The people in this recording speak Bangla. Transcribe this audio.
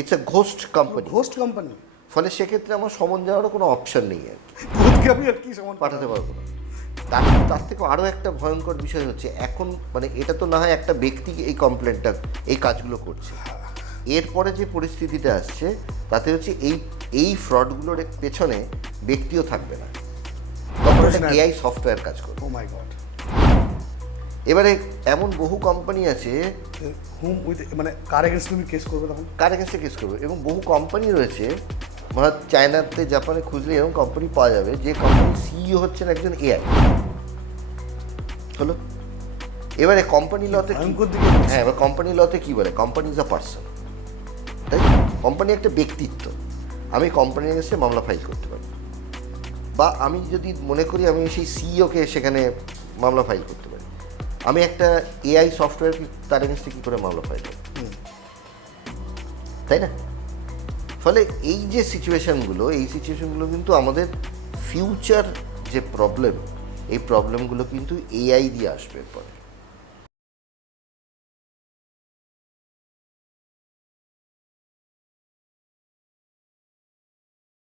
It's a ghost company. Host company, ফলে সেক্ষেত্রে আমার সমন যাওয়ারও কোনো অপশন নেই আর কি, ভূতকে আমি আর কি সমান পাঠাতে পারবো না। তার থেকে আরও একটা ভয়ঙ্কর বিষয় হচ্ছে এখন মানে এটা তো না হয় একটা ব্যক্তি এই কমপ্লেনটা এই কাজগুলো করছে, এরপরে যে পরিস্থিতিটা আসছে তাতে হচ্ছে এই ফ্রডগুলোর পেছনে ব্যক্তিও থাকবে না, তখন এআই সফটওয়্যার কাজ করবে। ও মাই গড। এবারে এমন বহু কোম্পানি আছে হুম উইথ মানে কার এগেন্স্ট তুমি কেস করবে তখন? কার কাছে কেস করবে, এবং বহু কোম্পানি রয়েছে মানে চায়নাতে জাপানে খুঁজলে এরকম কোম্পানি পাওয়া যাবে যে কোম্পানির সিইও হচ্ছেন একজন এআই। হলো এবারে কোম্পানি লতে ভয়ঙ্কর দিকে হ্যাঁ, এবার কোম্পানি লতে কী বলে, কোম্পানি ইজ আ পার্সন, তাই কোম্পানি একটা ব্যক্তিত্ব। আমি কোম্পানির এগেন্সে মামলা ফাইল করতে পারি, বা আমি যদি মনে করি আমি সেই সিইওকে সেখানে মামলা ফাইল করতে পারি। আমি একটা এআই সফটওয়্যার তার এগেন্সে কী করে মামলা ফাইল করব, তাই না? ফলে এই যে সিচুয়েশনগুলো কিন্তু আমাদের ফিউচার যে প্রবলেম, এই প্রবলেমগুলো কিন্তু এআই দিয়ে আসবে পরে।